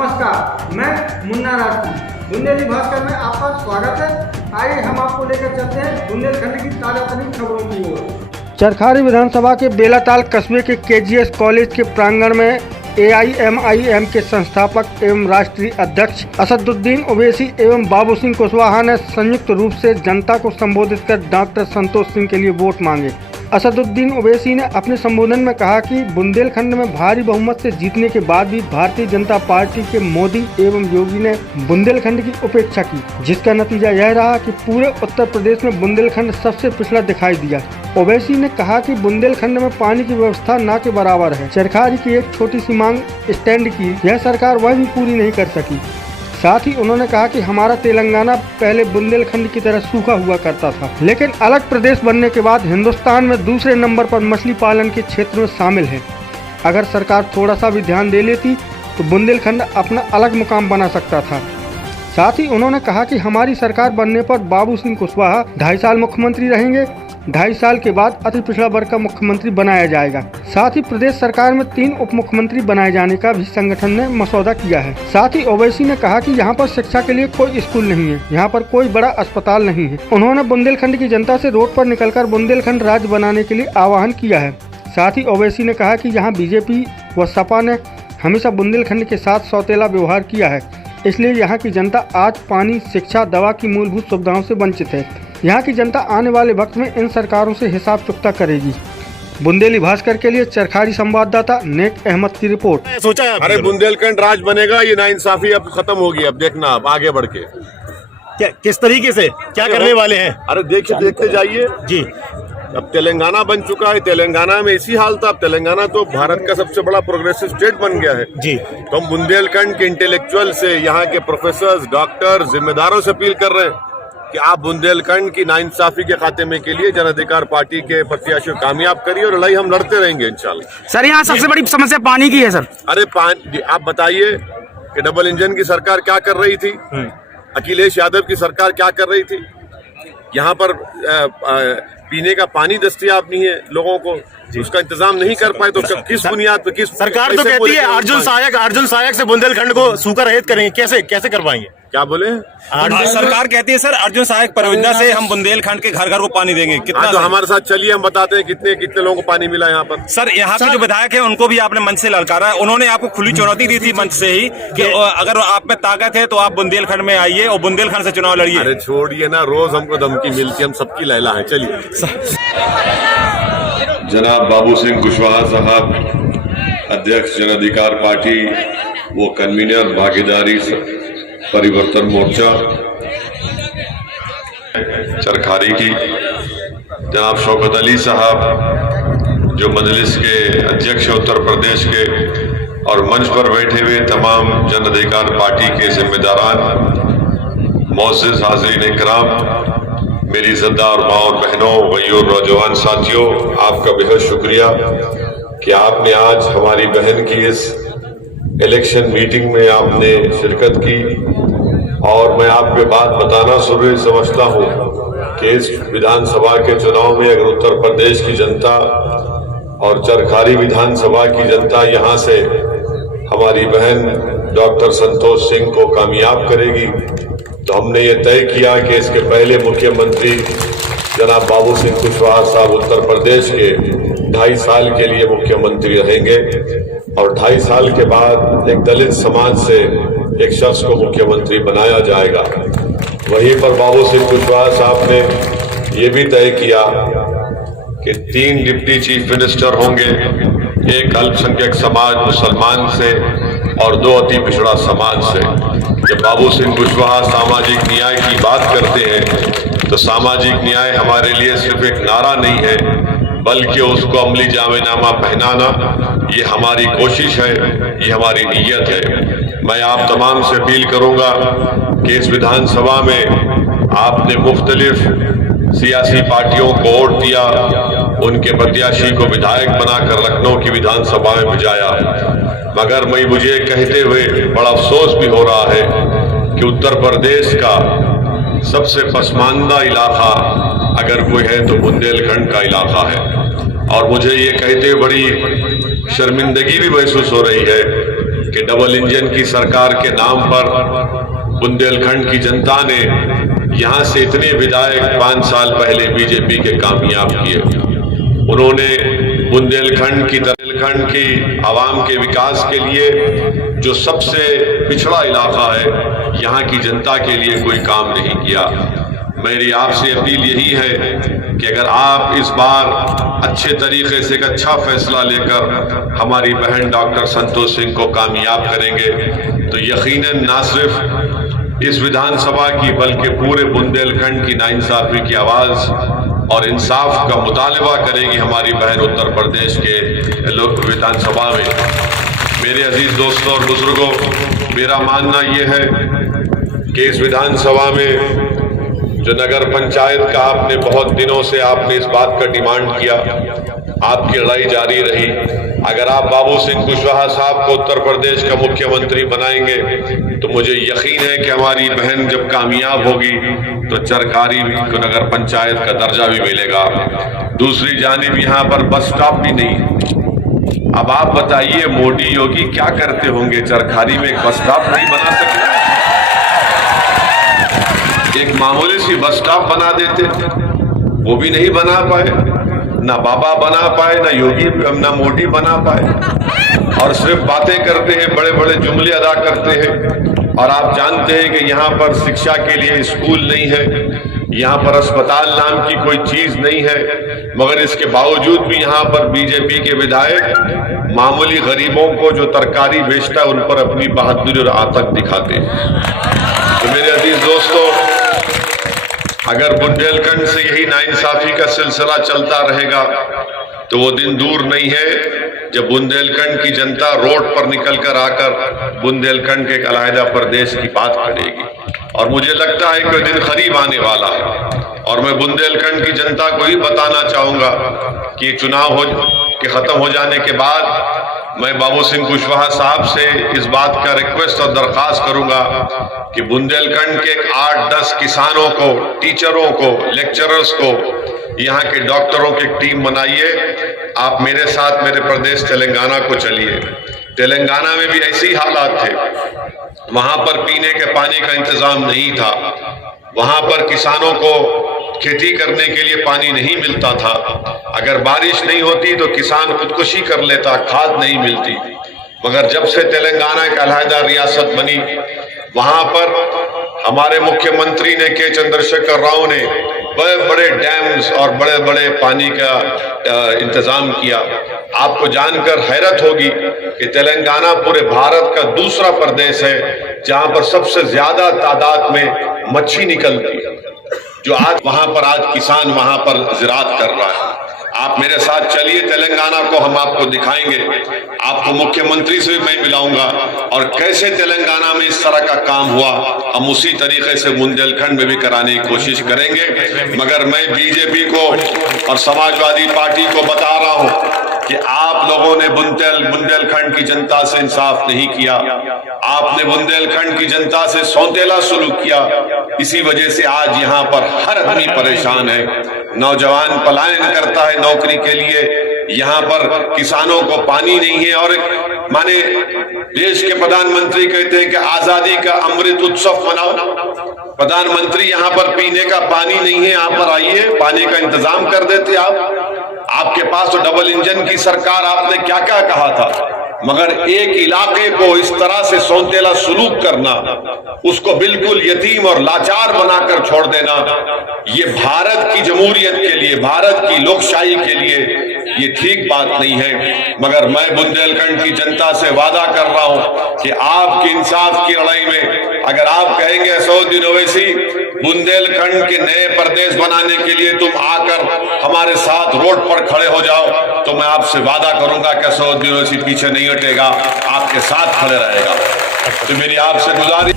नमस्कार, मैं मुन्ना राजपूत। बुंदेली भास्कर में आपका स्वागत है। आइए हम आपको लेकर चलते हैं बुंदेलखंड की ताजा तरीन खबरों की ओर। चरखारी विधानसभा के बेलाताल कस्बे के केजीएस कॉलेज के प्रांगण में AIMIM के संस्थापक एवं राष्ट्रीय अध्यक्ष असदुद्दीन ओवैसी एवं बाबू सिंह कुशवाहा ने संयुक्त रूप से जनता को संबोधित कर डॉक्टर संतोष सिंह के लिए वोट मांगे। असदुद्दीन ओवैसी ने अपने संबोधन में कहा कि बुंदेलखंड में भारी बहुमत से जीतने के बाद भी भारतीय जनता पार्टी के मोदी एवं योगी ने बुंदेलखंड की उपेक्षा की, जिसका नतीजा यह रहा कि पूरे उत्तर प्रदेश में बुंदेलखंड सबसे पिछड़ा दिखाई दिया। ओवैसी ने कहा कि बुंदेलखंड में पानी की व्यवस्था न के बराबर है। चरखारी की एक छोटी सी मांग स्टैंड की यह सरकार वह भी पूरी नहीं कर सकी। साथ ही उन्होंने कहा कि हमारा तेलंगाना पहले बुंदेलखंड की तरह सूखा हुआ करता था, लेकिन अलग प्रदेश बनने के बाद हिंदुस्तान में दूसरे नंबर पर मछली पालन के क्षेत्र में शामिल है। अगर सरकार थोड़ा सा भी ध्यान दे लेती तो बुंदेलखंड अपना अलग मुकाम बना सकता था। साथ ही उन्होंने कहा कि हमारी सरकार बनने पर बाबू सिंह कुशवाहा 2.5 साल मुख्यमंत्री रहेंगे। 2.5 साल के बाद अति पिछड़ा वर्ग का मुख्यमंत्री बनाया जाएगा। साथ ही प्रदेश सरकार में 3 उप मुख्यमंत्री बनाए जाने का भी संगठन ने मसौदा किया है। साथ ही ओवैसी ने कहा कि यहाँ पर शिक्षा के लिए कोई स्कूल नहीं है, यहाँ पर कोई बड़ा अस्पताल नहीं है। उन्होंने बुंदेलखंड की जनता से रोड पर निकलकर बुंदेलखंड राज्य बनाने के लिए आह्वान किया है। साथ ही ओवैसी ने कहा कि यहाँ बीजेपी व सपा ने हमेशा बुंदेलखंड के साथ सौतेला व्यवहार किया है, इसलिए यहाँ की जनता आज पानी, शिक्षा, दवा की मूलभूत सुविधाओं से वंचित है। यहाँ की जनता आने वाले वक्त में इन सरकारों से हिसाब चुकता करेगी। बुंदेली भास्कर के लिए चरखारी संवाददाता नेक अहमद की रिपोर्ट। सोचा है अरे बुंदेलखंड राज बनेगा, ये नाइंसाफी अब खत्म होगी। अब देखना, अब आगे बढ़ के क्या किस तरीके से क्या करने वाले हैं? अरे देखते जाइए जी। अब तेलंगाना बन चुका है। तेलंगाना में इसी हाल था। अब तेलंगाना तो भारत का सबसे बड़ा प्रोग्रेसिव स्टेट बन गया है जी। तो हम बुंदेलखंड के इंटेलेक्चुअल से, यहाँ के प्रोफेसर, डॉक्टर, जिम्मेदारों से अपील कर रहे हैं कि आप बुंदेलखंड की नाइंसाफी के खात्मे के लिए जन अधिकार पार्टी के प्रत्याशी को कामयाब करिए और लड़ाई हम लड़ते रहेंगे इंशाल्लाह। सर, यहाँ सबसे बड़ी समस्या पानी की है सर। अरे पानी, आप बताइए कि डबल इंजन की सरकार क्या कर रही थी, अखिलेश यादव की सरकार क्या कर रही थी। यहाँ पर पीने का पानी दस्तयाब नहीं है लोगों को, उसका इंतजाम नहीं कर पाए तो किस बुनियाद पर, किस सरकार तो कहती है अर्जुन सहायक से बुंदेलखंड को सूखा रहित करेंगे। कैसे करवाएंगे? क्या बोले? सरकार कहती है सर अर्जुन सहायक परियोजना से हम बुंदेलखंड के घर घर को पानी देंगे। कितना? तो हमारे साथ चलिए, हम बताते हैं कितने लोगों को पानी मिला यहाँ पर। सर, यहाँ के जो विधायक हैं उनको भी आपने मंच से ललकारा है। उन्होंने आपको खुली चुनौती दी थी मंच से ही कि अगर आप में ताकत है तो आप बुंदेलखंड में आइए और बुंदेलखंड से चुनाव लड़िए। अरे छोड़िए ना, रोज हमको धमकी मिलती है, हम सबकी लैला है। चलिए। जनाब बाबू सिंह कुशवाहा साहब, अध्यक्ष जन अधिकार पार्टी, वो कन्वीनर भागीदारी परिवर्तन मोर्चा चरखारी की, जनाब शौकत अली साहब जो मजलिस के अध्यक्ष उत्तर प्रदेश के, और मंच पर बैठे हुए तमाम जन अधिकार पार्टी के जिम्मेदारान, मोअज़्ज़िज़ हाज़रीन इकराम, मेरी इज़्ज़तदार माँ और बहनों, भाइयों, नौजवान साथियों, आपका बेहद शुक्रिया कि आपने आज हमारी बहन की इस इलेक्शन मीटिंग में आपने शिरकत की। और मैं आपको बात बताना जरूरी समझता हूँ कि इस विधानसभा के चुनाव में अगर उत्तर प्रदेश की जनता और चरखारी विधानसभा की जनता यहाँ से हमारी बहन डॉक्टर संतोष सिंह को कामयाब करेगी तो हमने ये तय किया कि इसके पहले मुख्यमंत्री जनाब बाबू सिंह कुशवाहा साहब उत्तर प्रदेश के 2.5 साल के लिए मुख्यमंत्री रहेंगे और 2.5 साल के बाद एक दलित समाज से एक शख्स को मुख्यमंत्री बनाया जाएगा। वहीं पर बाबू सिंह कुशवाहा साहब ने ये भी तय किया कि 3 डिप्टी चीफ मिनिस्टर होंगे, एक अल्पसंख्यक समाज मुसलमान से और 2 अति पिछड़ा समाज से। जब बाबू सिंह कुशवाहा सामाजिक न्याय की बात करते हैं तो सामाजिक न्याय हमारे लिए सिर्फ एक नारा नहीं है, बल्कि उसको अमली जामेनामा पहनाना ये हमारी कोशिश है, ये हमारी नीयत है। मैं आप तमाम से अपील करूंगा कि इस विधानसभा में आपने मुख्तलिफ सियासी पार्टियों को वोट दिया, उनके प्रत्याशी को विधायक बनाकर लखनऊ की विधानसभा में भिजाया, मगर मुझे कहते हुए बड़ा अफसोस भी हो रहा है कि उत्तर प्रदेश का सबसे पसमानदा इलाका अगर कोई है तो बुंदेलखंड का इलाका है। और मुझे ये कहते हुए बड़ी शर्मिंदगी भी महसूस हो रही है कि कि डबल इंजन की सरकार के नाम पर बुंदेलखंड की जनता ने यहां से इतने विधायक 5 साल पहले बीजेपी के कामयाब किए। उन्होंने बुंदेलखंड की आवाम के विकास के लिए जो सबसे पिछड़ा इलाका है यहाँ की जनता के लिए कोई काम नहीं किया। मेरी आपसे अपील यही है कि अगर आप इस बार अच्छे तरीके से एक अच्छा फैसला लेकर हमारी बहन डॉक्टर संतोष सिंह को कामयाब करेंगे तो यकीनन ना सिर्फ इस विधानसभा की बल्कि पूरे बुंदेलखंड की नाइंसाफी की आवाज और इंसाफ का मुतालबा करेगी हमारी बहन उत्तर प्रदेश के लोक विधानसभा में। मेरे अजीज दोस्तों और बुजुर्गों, मेरा मानना यह है कि इस विधानसभा में जो नगर पंचायत का आपने बहुत दिनों से आपने इस बात का डिमांड किया, आपकी लड़ाई जारी रही। अगर आप बाबू सिंह कुशवाहा साहब को उत्तर प्रदेश का मुख्यमंत्री बनाएंगे तो मुझे यकीन है कि हमारी बहन जब कामयाब होगी तो चरखारी को नगर पंचायत का दर्जा भी मिलेगा। दूसरी जानिब यहाँ पर बस स्टॉप भी नहीं। अब आप बताइए मोदी योगी क्या करते होंगे, चरखारी में एक बस स्टॉप नहीं बना सकते? एक मामूली सी बस स्टॉप बना देते, वो भी नहीं बना पाए। ना बाबा बना पाए, ना योगी, ना मोदी बना पाए, और सिर्फ बातें करते हैं, बड़े बड़े जुमले अदा करते हैं। और आप जानते हैं कि यहाँ पर शिक्षा के लिए स्कूल नहीं है, यहाँ पर अस्पताल नाम की कोई चीज नहीं है, मगर इसके बावजूद भी यहाँ पर बीजेपी के विधायक मामूली गरीबों को जो तरकारी बेचता है उन पर अपनी बहादुरी और आतंक दिखाते हैं। तो मेरे अजीज दोस्तों, अगर बुंदेलखंड से यही नाइंसाफी का सिलसिला चलता रहेगा तो वो दिन दूर नहीं है जब बुंदेलखंड की जनता रोड पर निकल कर आकर बुंदेलखंड के एक अलहदा प्रदेश की बात करेगी। और मुझे लगता है कि दिन करीब आने वाला है। और मैं बुंदेलखंड की जनता को ही बताना चाहूंगा कि चुनाव के खत्म हो जाने के बाद मैं बाबू सिंह कुशवाहा साहब से इस बात का रिक्वेस्ट और दरख्वास्त करूंगा कि बुंदेलखंड के 8-10 किसानों को, टीचरों को, लेक्चरर्स को, यहाँ के डॉक्टरों की एक टीम बनाइए। आप मेरे साथ मेरे प्रदेश तेलंगाना को चलिए। तेलंगाना में भी ऐसे ही हालात थे, वहां पर पीने के पानी का इंतजाम नहीं था, वहां पर किसानों को खेती करने के लिए पानी नहीं मिलता था। अगर बारिश नहीं होती तो किसान खुदकुशी कर लेता, खाद नहीं मिलती। मगर जब से तेलंगाना एक अलहदा रियासत बनी, वहां पर हमारे मुख्यमंत्री ने के चंद्रशेखर राव ने बड़े बड़े डैम्स और बड़े बड़े पानी का इंतजाम किया। आपको जानकर हैरत होगी कि तेलंगाना पूरे भारत का दूसरा प्रदेश है जहां पर सबसे ज्यादा तादाद में मच्छी निकलती है, जो आज वहां पर किसान वहां पर ज़राअत कर रहा है। आप मेरे साथ चलिए, तेलंगाना को हम आपको दिखाएंगे, आपको मुख्यमंत्री से भी मैं मिलाऊंगा और कैसे तेलंगाना में इस तरह का काम हुआ हम उसी तरीके से बुंदेलखंड में भी कराने की कोशिश करेंगे। मगर मैं बीजेपी को और समाजवादी पार्टी को बता रहा हूं कि आप लोगों ने बुंदेलखंड की जनता से इंसाफ नहीं किया, आपने बुंदेलखंड की जनता से सौतेला सलूक किया। इसी वजह से आज यहाँ पर हर आदमी परेशान है, नौजवान पलायन करता है नौकरी के लिए, यहाँ पर किसानों को पानी नहीं है। और माने देश के प्रधानमंत्री कहते हैं कि आजादी का अमृत उत्सव मनाओ, प्रधानमंत्री यहाँ पर पीने का पानी नहीं है, यहाँ पर आइए पानी का इंतजाम कर देते आपके पास तो डबल इंजन की सरकार, आपने क्या क्या कहा था। मगर एक इलाके को इस तरह से सौतेला सलूक करना, उसको बिल्कुल यतीम और लाचार बनाकर छोड़ देना, ये भारत की जमहूरियत के लिए, भारत की लोकशाही के लिए ये ठीक बात नहीं है। मगर मैं बुंदेलखंड की जनता से वादा कर रहा हूं कि आपकी इंसाफ की लड़ाई में अगर आप कहेंगे असदुद्दीन ओवैसी बुंदेलखंड के नए प्रदेश बनाने के लिए तुम आकर हमारे साथ रोड पर खड़े हो जाओ, तो मैं आपसे वादा करूंगा कि असदुद्दीन ओवैसी पीछे नहीं हटेगा, आपके साथ खड़े रहेगा। तो मेरी आपसे गुजारिश